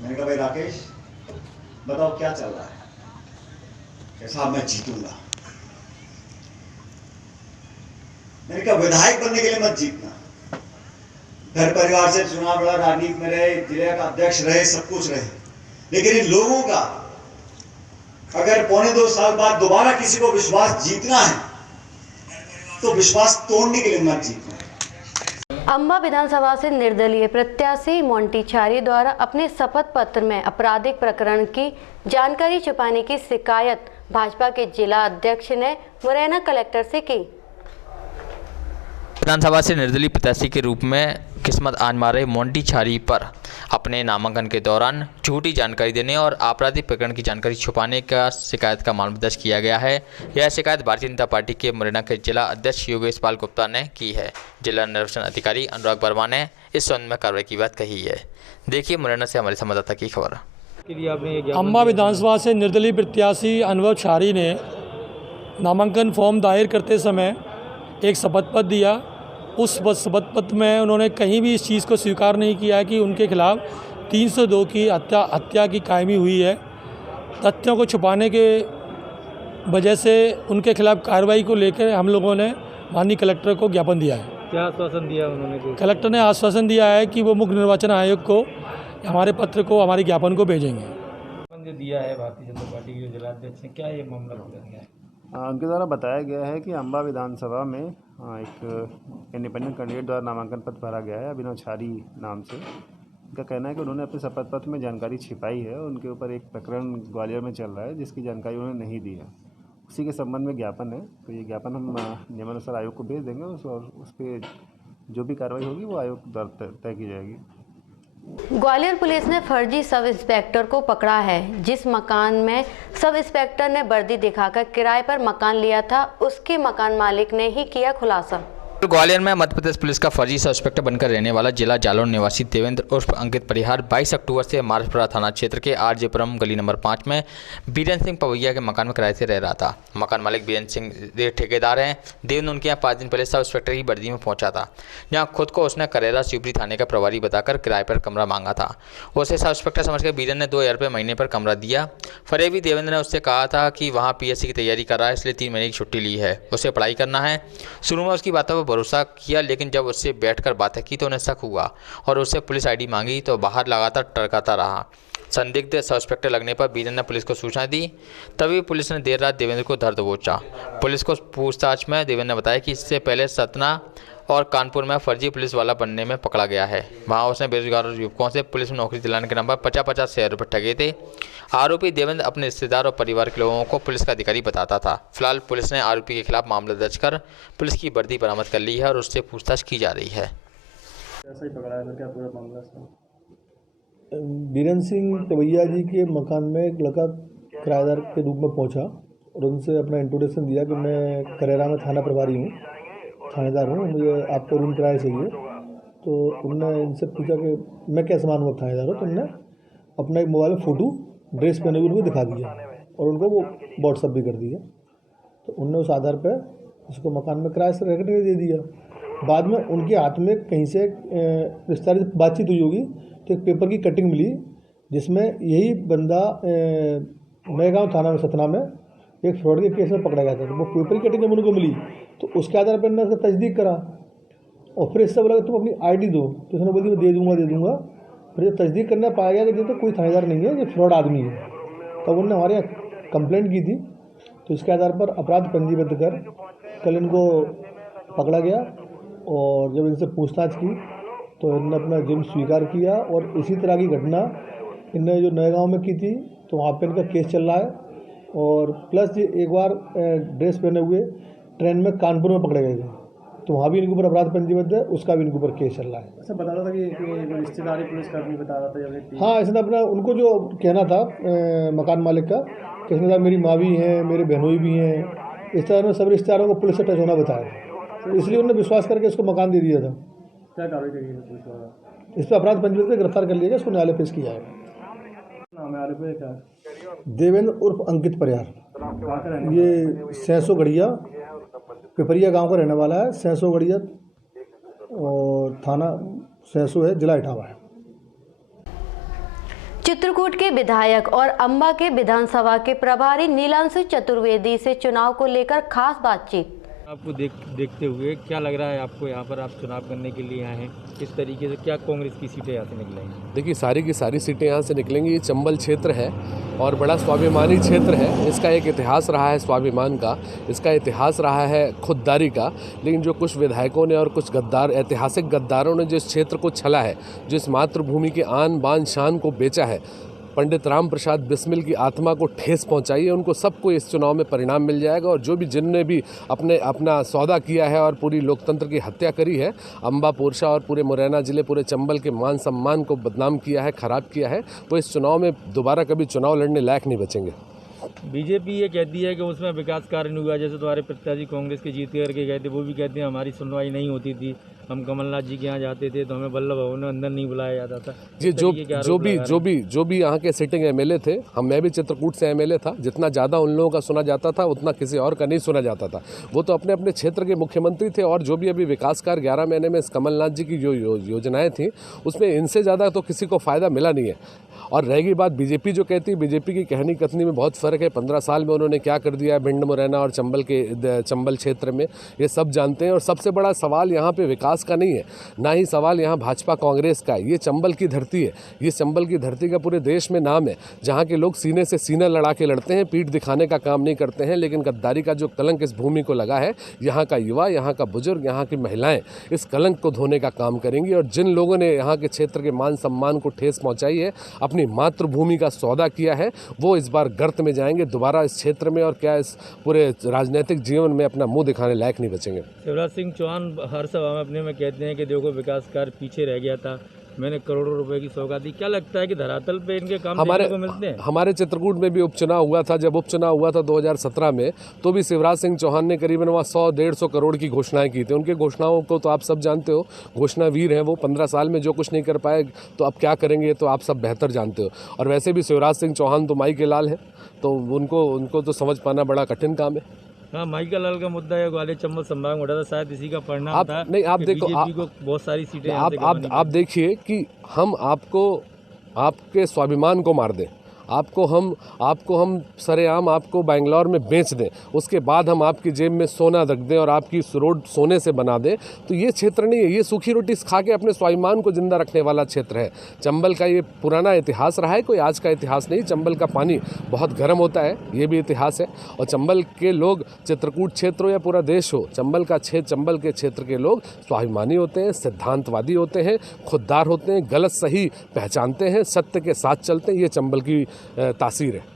मैंने कहा भाई राकेश बताओ क्या चल रहा है। कैसा मैं जीतूंगा। मैंने कहा विधायक बनने के लिए मत जीतना, घर परिवार से चुनाव लड़ा, राजनीति में रहे, जिले का अध्यक्ष रहे, सब कुछ रहे, लेकिन इन लोगों का अगर 1.25 साल बाद दोबारा किसी को विश्वास जीतना है तो विश्वास तोड़ने के लिए मत जीतना। अम्बा विधानसभा से निर्दलीय प्रत्याशी मोंटी छारी द्वारा अपने शपथ पत्र में आपराधिक प्रकरण की जानकारी छुपाने की शिकायत भाजपा के जिला अध्यक्ष ने मुरैना कलेक्टर से की। विधानसभा से निर्दलीय प्रत्याशी के रूप में किस्मत आजमा रहे मोंटी छारी पर अपने नामांकन के दौरान झूठी जानकारी देने और आपराधिक प्रकरण की जानकारी छुपाने का शिकायत का मामला दर्ज किया गया है। यह शिकायत भारतीय जनता पार्टी के मुरैना के जिला अध्यक्ष योगेश पाल गुप्ता ने की है। जिला निर्वाचन अधिकारी अनुराग वर्मा ने इस संबंध में कार्रवाई की बात कही है। देखिए मुरैना से हमारे संवाददाता की खबर। अम्बा विधानसभा से निर्दलीय प्रत्याशी अनवर छारी ने नामांकन फॉर्म दायर करते समय एक शपथ पत्र दिया। उस शपथ पत्र में उन्होंने कहीं भी इस चीज़ को स्वीकार नहीं किया है कि उनके खिलाफ 302 की हत्या की कायमी हुई है। तथ्यों को छुपाने के वजह से उनके खिलाफ कार्रवाई को लेकर हम लोगों ने माननीय कलेक्टर को ज्ञापन दिया है। क्या आश्वासन दिया उन्होंने? कलेक्टर ने आश्वासन दिया है कि वो मुख्य निर्वाचन आयोग को हमारे पत्र को, हमारे ज्ञापन को भेजेंगे। जो दिया है भारतीय जनता पार्टी के जिला अध्यक्ष ने, क्या ये मामला हो गया है? उनके द्वारा बताया गया है कि अम्बा विधानसभा में एक इंडिपेंडेंट कैंडिडेट द्वारा नामांकन पत्र भरा गया है अभिनव छारी नाम से। उनका कहना है कि उन्होंने अपने शपथ पत्र में जानकारी छिपाई है। उनके ऊपर एक प्रकरण ग्वालियर में चल रहा है जिसकी जानकारी उन्होंने नहीं दी है। उसी के संबंध में ज्ञापन है, तो ये ज्ञापन हम नियमानुसार आयोग को भेज देंगे और उस पर जो भी कार्रवाई होगी वो आयोग द्वारा तय की जाएगी। ग्वालियर पुलिस ने फर्जी सब इंस्पेक्टर को पकड़ा है। जिस मकान में सब इंस्पेक्टर ने वर्दी दिखाकर किराए पर मकान लिया था, उसके मकान मालिक ने ही किया खुलासा। ग्वालियर में मध्य प्रदेश पुलिस का फर्जी सब इंस्पेक्टर बनकर रहने वाला जिला जालौर निवासी देवेंद्र उर्फ अंकित परिहार 22 अक्टूबर से मार्चपुरा थाना क्षेत्र के आरजेपुरम गली नंबर 5 में बीरेंद्र सिंह पवैया के मकान में किराए से रह रहा था। मकान मालिक बीरेंद्र सिंह ठेकेदार हैं। देवेंद्र उनके यहाँ 5 दिन पहले सब इंस्पेक्टर की वर्दी में पहुंचा था, जहाँ खुद को उसने करेरा शिवपुरी थाने का प्रभारी बताकर किराए पर कमरा मांगा था। उसे सब इंस्पेक्टर समझकर बीरेंद्र ने 2000 रुपये महीने पर कमरा दिया। फरेबी देवेंद्र ने उससे कहा था कि वहाँ PSC की तैयारी कर रहा है, इसलिए 3 महीने की छुट्टी ली है, उसे पढ़ाई करना है। शुरू में उसकी बातों पर भरोसा किया, लेकिन जब उससे बैठकर बातें की तो उन्हें शक हुआ और उससे पुलिस ID मांगी तो बाहर लगातार टरकाता रहा। संदिग्ध सब इंस्पेक्टर लगने पर बीरेंद्र ने पुलिस को सूचना दी। तभी पुलिस ने देर रात देवेंद्र को धर दबोचा। पुलिस को पूछताछ में देवेंद्र ने बताया कि इससे पहले सतना और कानपुर में फर्जी पुलिस वाला बनने में पकड़ा गया है। वहां उसने बेरोजगार युवकों से पुलिस में नौकरी दिलाने के नाम पर 50,000 रुपये ठगे थे। आरोपी देवेंद्र अपने रिश्तेदार और परिवार के लोगों को पुलिस का अधिकारी बताता था। फिलहाल पुलिस ने आरोपी के खिलाफ मामला दर्ज कर पुलिस की वर्दी बरामद कर ली है और उससे पूछताछ की जा रही है। ऐसा ही पकड़ा है, क्या पूरा मामला? बीरेंद्र सिंह पवैया जी के मकान में एक लड़का किराएदार के रूप में पहुंचा और उनसे अपना इंट्रोडक्शन दिया कि मैं करेरा में थाना प्रभारी हूँ, थानेदार हूँ, मुझे आपको रूम किराया चाहिए। तो उनने इनसे पूछा कि मैं क्या सामान हुआ थानेदार हूँ, तो उनने अपना एक मोबाइल में फ़ोटो ड्रेस पहने हुए उनको दिखा दिया और उनको वो व्हाट्सअप भी कर दिया। तो उनने उस आधार पर उसको मकान में किराए से रहने दे दिया। बाद में उनके हाथ में कहीं से रिश्तेदारी से बातचीत हुई होगी तो एक पेपर की कटिंग मिली जिसमें यही बंदा नएगांव थाना में सतना में एक फ्रॉड के केस में पकड़ा गया था। तो वो पेपर की कटिंग जब उनको मिली तो उसके आधार पर उसका तस्दीक करा और फिर इससे बोला कि तुम अपनी ID दो, तो उसने बोली मैं दे दूँगा। फिर जब तस्दीक करने पाया गया कि ये तो कोई थानेदार नहीं है, ये फ्रॉड आदमी है, तब उन्होंने हमारे यहाँ कंप्लेंट की थी। तो इसके आधार पर अपराध पंजीबद्ध कर कल इनको पकड़ा गया और जब इनसे पूछताछ की तो इन्होंने अपना जुर्म स्वीकार किया। और इसी तरह की घटना इनने जो नएगांव में की थी तो वहाँ पे इनका केस चल रहा है। और प्लस ये एक बार ड्रेस पहने हुए ट्रेन में कानपुर में पकड़े गए थे, तो वहाँ भी इनके ऊपर अपराध पंजीबद्ध है, उसका भी इनके ऊपर केस चल रहा है। ऐसा बता रहा था कि रिश्तेदारी पुलिस का भी बता रहा था। हाँ, इसने अपना उनको जो कहना था मकान मालिक का कि इसने मेरी माँ भी हैं, मेरे बहनोई भी हैं, इस तरह में सब रिश्तेदारों को पुलिस से टच होना बताया, तो इसलिए उन्होंने विश्वास करके इसको मकान दे दिया था। क्या कार्रवाई करेगी पुलिस द्वारा? इस पर अपराध पंजीबद्ध से गिरफ्तार कर लिया गया, इसको न्यायालय पेश किया जाएगा। नाम है आरोपी क्या? देवेंद्र उर्फ अंकित परिहार, ये सैसो गढ़िया पिपरिया गांव का रहने वाला है। सैसो गढ़िया और थाना सैसो है, जिला इटावा है। चित्रकूट के विधायक और अम्बा के विधानसभा के प्रभारी नीलांशु चतुर्वेदी से चुनाव को लेकर खास बातचीत। आपको देखते हुए क्या लग रहा है आपको, यहाँ पर आप चुनाव करने के लिए आए हैं, किस तरीके से क्या कांग्रेस की सीटें यहाँ से निकलेंगी? देखिए, सारी की सारी सीटें यहाँ से निकलेंगी। ये चंबल क्षेत्र है और बड़ा स्वाभिमानी क्षेत्र है। इसका एक इतिहास रहा है स्वाभिमान का, इसका इतिहास रहा है खुददारी का। लेकिन जो कुछ विधायकों ने और कुछ गद्दार, ऐतिहासिक गद्दारों ने जो इस क्षेत्र को छला है, जो इस मातृभूमि के आन बान शान को बेचा है, पंडित राम प्रसाद बिस्मिल की आत्मा को ठेस पहुंचाई है, उनको सबको इस चुनाव में परिणाम मिल जाएगा। और जो भी जिनने भी अपना सौदा किया है और पूरी लोकतंत्र की हत्या करी है, अम्बा पोरशा और पूरे मुरैना जिले, पूरे चंबल के मान सम्मान को बदनाम किया है, खराब किया है, वो इस चुनाव में दोबारा कभी चुनाव लड़ने लायक नहीं बचेंगे। बीजेपी ये कहती है कि उसमें विकास कार्य नहीं हुआ, जैसे तुम्हारे प्रत्याशी कांग्रेस के जीत करके गए थे, वो भी कहते हैं हमारी सुनवाई नहीं होती थी, हम कमलनाथ जी के यहाँ जाते थे तो हमें वल्लभ भवन में अंदर नहीं बुलाया जाता था। जी, जो भी यहाँ के सिटिंग एमएलए थे, मैं भी चित्रकूट से एमएलए था, जितना ज़्यादा उन लोगों का सुना जाता था उतना किसी और का नहीं सुना जाता था। वो तो अपने अपने क्षेत्र के मुख्यमंत्री थे और जो भी अभी विकास कार्य 11 महीने में कमलनाथ जी की जो योजनाएं थी, उसमें इनसे ज़्यादा तो किसी को फ़ायदा मिला नहीं है। और रहेगी बात बीजेपी जो कहती है, बीजेपी की कहनी कथनी में बहुत फ़र्क है। 15 साल में उन्होंने क्या कर दिया है भिंड, मुरैना और चंबल क्षेत्र में, ये सब जानते हैं। और सबसे बड़ा सवाल यहाँ पे विकास का नहीं है, ना ही सवाल यहाँ भाजपा कांग्रेस का है। ये चंबल की धरती है, ये चंबल की धरती का पूरे देश में नाम है, जहाँ के लोग सीने से सीना लड़ा के लड़ते हैं, पीठ दिखाने का काम नहीं करते हैं। लेकिन गद्दारी का जो कलंक इस भूमि को लगा है, यहाँ का युवा, यहाँ का बुजुर्ग, यहाँ की महिलाएं इस कलंक को धोने का काम करेंगी। और जिन लोगों ने यहाँ के क्षेत्र के मान सम्मान को ठेस पहुँचाई है, अपनी मातृभूमि का सौदा किया है, वो इस बार गर्त में जाएंगे दोबारा इस क्षेत्र में, और क्या इस पूरे राजनीतिक जीवन में अपना मुंह दिखाने लायक नहीं बचेंगे। शिवराज सिंह चौहान हर सभा में अपने में कहते हैं कि देखो विकास कार्य पीछे रह गया था, मैंने करोड़ों रुपए की सौगात दी। क्या लगता है कि धरातल पे इनके काम देखने को मिलते हैं? हमारे चित्रकूट में भी उपचुनाव हुआ था। जब उपचुनाव हुआ था 2017 में, तो भी शिवराज सिंह चौहान ने करीबन वहाँ 100-150 करोड़ की घोषणाएं की थी। उनके घोषणाओं को तो आप सब जानते हो, घोषणा वीर हैं वो। 15 साल में जो कुछ नहीं कर पाए तो अब क्या करेंगे, तो आप सब बेहतर जानते हो। और वैसे भी शिवराज सिंह चौहान तो माई के लाल हैं, तो उनको तो समझ पाना बड़ा कठिन काम है। हाँ, माई का लाल का मुद्दा है, ग्वालियर चंबल संभाग में उठा था, शायद इसी का परिणाम था। नहीं, आप देखो, बीजेपी को बहुत सारी सीटें आप देखिए कि हम आपके स्वाभिमान को मार दें, आपको हम सरेआम आपको बेंगलोर में बेच दें, उसके बाद हम आपकी जेब में सोना रख दें और आपकी रोड सोने से बना दें, तो ये क्षेत्र नहीं है। ये सूखी रोटी खा के अपने स्वाभिमान को जिंदा रखने वाला क्षेत्र है। चंबल का ये पुराना इतिहास रहा है, कोई आज का इतिहास नहीं। चंबल का पानी बहुत गर्म होता है, ये भी इतिहास है। और चंबल के लोग, चित्रकूट क्षेत्र हो या पूरा देश हो, चंबल के क्षेत्र के लोग स्वाभिमानी होते हैं, सिद्धांतवादी होते हैं, खुददार होते हैं, गलत सही पहचानते हैं, सत्य के साथ चलते हैं। ये चंबल की तासीर है।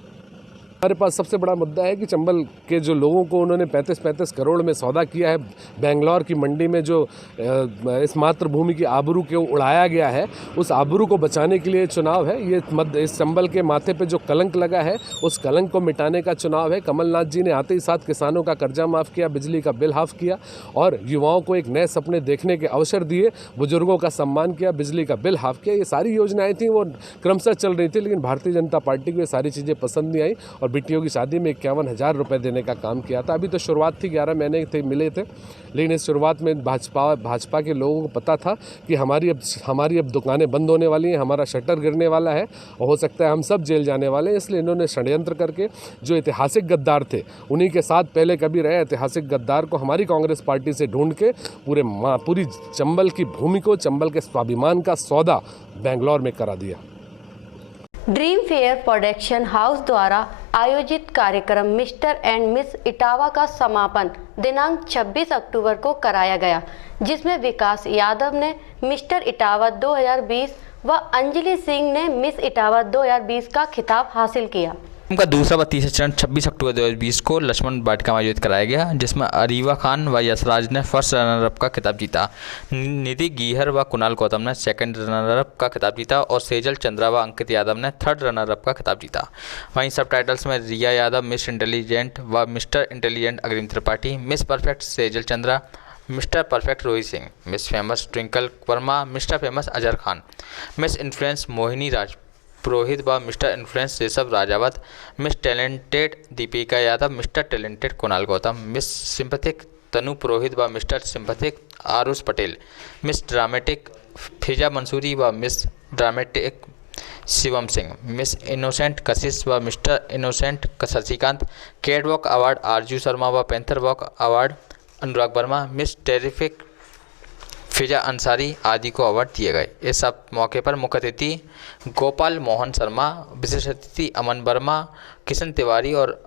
हमारे पास सबसे बड़ा मुद्दा है कि चंबल के जो लोगों को उन्होंने 35-35 करोड़ में सौदा किया है, बेंगलोर की मंडी में जो इस मातृभूमि की आबरू को उड़ाया गया है, उस आबरू को बचाने के लिए चुनाव है। ये इस चंबल के माथे पे जो कलंक लगा है, उस कलंक को मिटाने का चुनाव है। कमलनाथ जी ने आते ही साथ किसानों का कर्जा माफ़ किया, बिजली का बिल हाफ किया और युवाओं को एक नए सपने देखने के अवसर दिए, बुजुर्गों का सम्मान किया, बिजली का बिल हाफ किया। ये सारी योजनाएँ थी, वो क्रमशः चल रही थी, लेकिन भारतीय जनता पार्टी को ये सारी चीज़ें पसंद नहीं आई और बेटियों की शादी में 51,000 रुपये देने का काम किया था। अभी तो शुरुआत थी, 11 महीने मिले थे, लेकिन इस शुरुआत में भाजपा के लोगों को पता था कि हमारी अब दुकानें बंद होने वाली हैं, हमारा शटर गिरने वाला है और हो सकता है हम सब जेल जाने वाले हैं। इसलिए इन्होंने षड्यंत्र करके जो ऐतिहासिक गद्दार थे, उन्हीं के साथ पहले कभी रहे ऐतिहासिक गद्दार को हमारी कांग्रेस पार्टी से ढूंढ के पूरी चंबल की भूमि को, चंबल के स्वाभिमान का सौदा बेंगलोर में करा दिया। ड्रीम फेयर प्रोडक्शन हाउस द्वारा आयोजित कार्यक्रम मिस्टर एंड मिस इटावा का समापन दिनांक 26 अक्टूबर को कराया गया, जिसमें विकास यादव ने मिस्टर इटावा 2020 व अंजलि सिंह ने मिस इटावा 2020 का खिताब हासिल किया। उनका दूसरा व तीसरा चरण 26 अक्टूबर 2020 को लक्ष्मण वाटिका में आयोजित कराया गया, जिसमें अरीवा खान व यशराज ने फर्स्ट रनर अप का खिताब जीता। निधि गीहर व कुणाल गौतम ने सेकंड रनर अप का खिताब जीता और सेजल चंद्रा व अंकित यादव ने थर्ड रनर अप का खिताब जीता। वहीं सब टाइटल्स में रिया यादव मिस इंटेलिजेंट व mister intelligent Agrim Tripathi, miss perfect Sejal Chandra, mister perfect Rohit Singh, miss famous Twinkle Verma, mister famous Azhar Khan, miss influence Mohini Raj Purohit व mister influence Rishabh Rajawat, miss talented Deepika Yadav, mister talented Kunal Gautam, miss sympathetic Tanu Purohit व mister sympathetic Aarush Patel, miss dramatic Fiza Mansoori व miss dramatic Shivam Singh, miss innocent Kashish व mister innocent Shashikant, cat walk award Aarzoo Sharma व panther walk award Anurag Verma, miss terrific Fiza Ansari आदि को अवार्ड दिए गए। इस मौके पर मुख्य अतिथि गोपाल मोहन शर्मा, विशेष अतिथि अमन वर्मा, किशन तिवारी और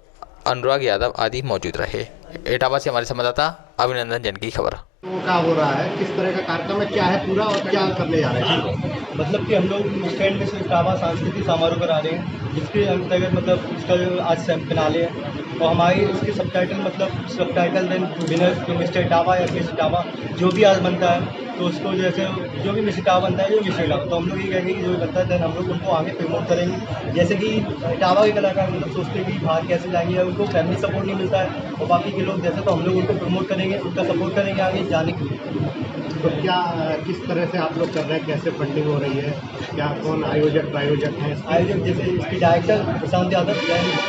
अनुराग यादव आदि मौजूद रहे। इटावा से हमारे संवाददाता अभिनंदन जैन की खबर। क्या हो रहा है, किस तरह का कार्यक्रम है, क्या है पूरा और क्या करने जा रहे हैं? मतलब कि हम लोग स्टैंड में इटावा सांस्कृतिक समारोह करा रहे हैं, जिसके अंतर्गत मतलब इसका आज फिनाले है और हमारी इसके subtitle then winner mister Etawah या मिस इटावा जो भी आज बनता है तो उसको जैसे जो भी मिस इटावा बनता है जो मिस्टर इटावा, तो हम लोग ये कहेंगे कि जो भी बनता है देन हम लोग उनको आगे प्रमोट करेंगे। जैसे कि इटावा के कलाकार मतलब सोचते हैं कि बाहर कैसे जाएंगे या उनको फैमिली सपोर्ट नहीं मिलता है और बाकी के लोग जैसे, तो हम लोग उनको प्रमोट करेंगे, उनका सपोर्ट करेंगे आगे जाने के लिए। तो क्या किस तरह से आप लोग कर रहे हैं, कैसे फंडिंग हो रही है, क्या कौन आयोजक प्रायोजक हैं? आयोजक जैसे इसकी डायरेक्टर प्रशांत यादव,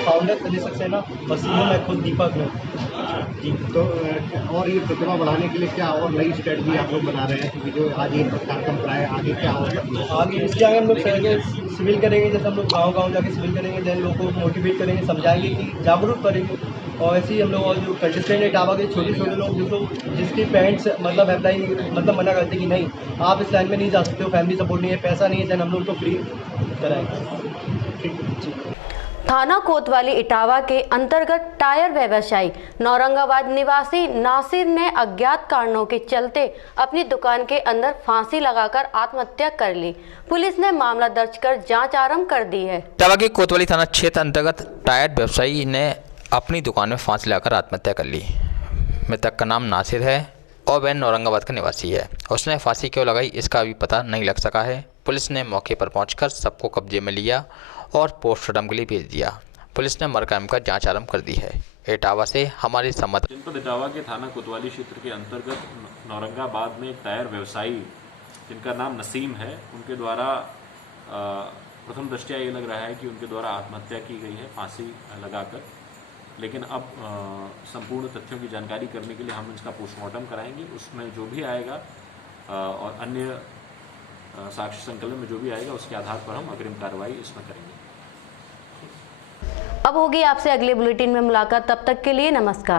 फाउंडर तनिष सक्सेना और सीईओ मैं खुद दीपक हूँ जी। तो और ये प्रतिभा बढ़ाने के लिए क्या और नई स्ट्रेटजी आप लोग बना रहे हैं, क्योंकि जो आज ये कार्यक्रम कराए आगे क्या होगा? आगे इसके आगे हम लोग सिविल करेंगे, जैसे हम लोग गाँव जाके सिविल करेंगे, देन लोगों को मोटिवेट करेंगे, समझाएंगे कि जागरूक करेंगे। और ऐसे ही हम लोग और जो कंटेस्टेंट इटावा के छोटे लोग जिसकी पेरेंट्स मतलब अप्लाई मतलब मना करते कि नहीं आप इस लाइन में नहीं जा सकते हो, फैमिली सपोर्ट नहीं है, पैसा नहीं है, देन हम लोग उनको फ्री कराएंगे। थाना कोतवाली इटावा के अंतर्गत टायर व्यवसायी नौरंगाबाद निवासी नासिर ने अज्ञात कारणों के चलते अपनी दुकान के अंदर फांसी लगाकर आत्महत्या कर ली। पुलिस ने मामला दर्ज कर जांच आरंभ कर दी है। इटावा के कोतवाली थाना क्षेत्र अंतर्गत टायर व्यवसायी ने अपनी दुकान में फांसी लगाकर आत्महत्या कर ली। मृतक का नाम नासिर है और वह औरंगाबाद का निवासी है। उसने फांसी क्यों लगाई इसका अभी पता नहीं लग सका है। पुलिस ने मौके पर पहुंचकर सबको कब्जे में लिया और पोस्टमार्टम के लिए भेज दिया। पुलिस ने मरकम का जांच आरंभ कर दी है। इटावा से हमारे संवाददाता। जनपद इटावा के थाना कोतवाली क्षेत्र के अंतर्गत औरंगाबाद में एक टायर व्यवसायी जिनका नाम नसीम है, उनके द्वारा प्रथम दृष्टया ये लग रहा है कि उनके द्वारा आत्महत्या की गई है फांसी लगाकर, लेकिन अब संपूर्ण तथ्यों की जानकारी करने के लिए हम इसका पोस्टमार्टम कराएंगे। उसमें जो भी आएगा और अन्य साक्ष्य संकलन में जो भी आएगा उसके आधार पर हम अग्रिम कार्रवाई इसमें करेंगे। अब होगी आपसे अगले बुलेटिन में मुलाकात, तब तक के लिए नमस्कार।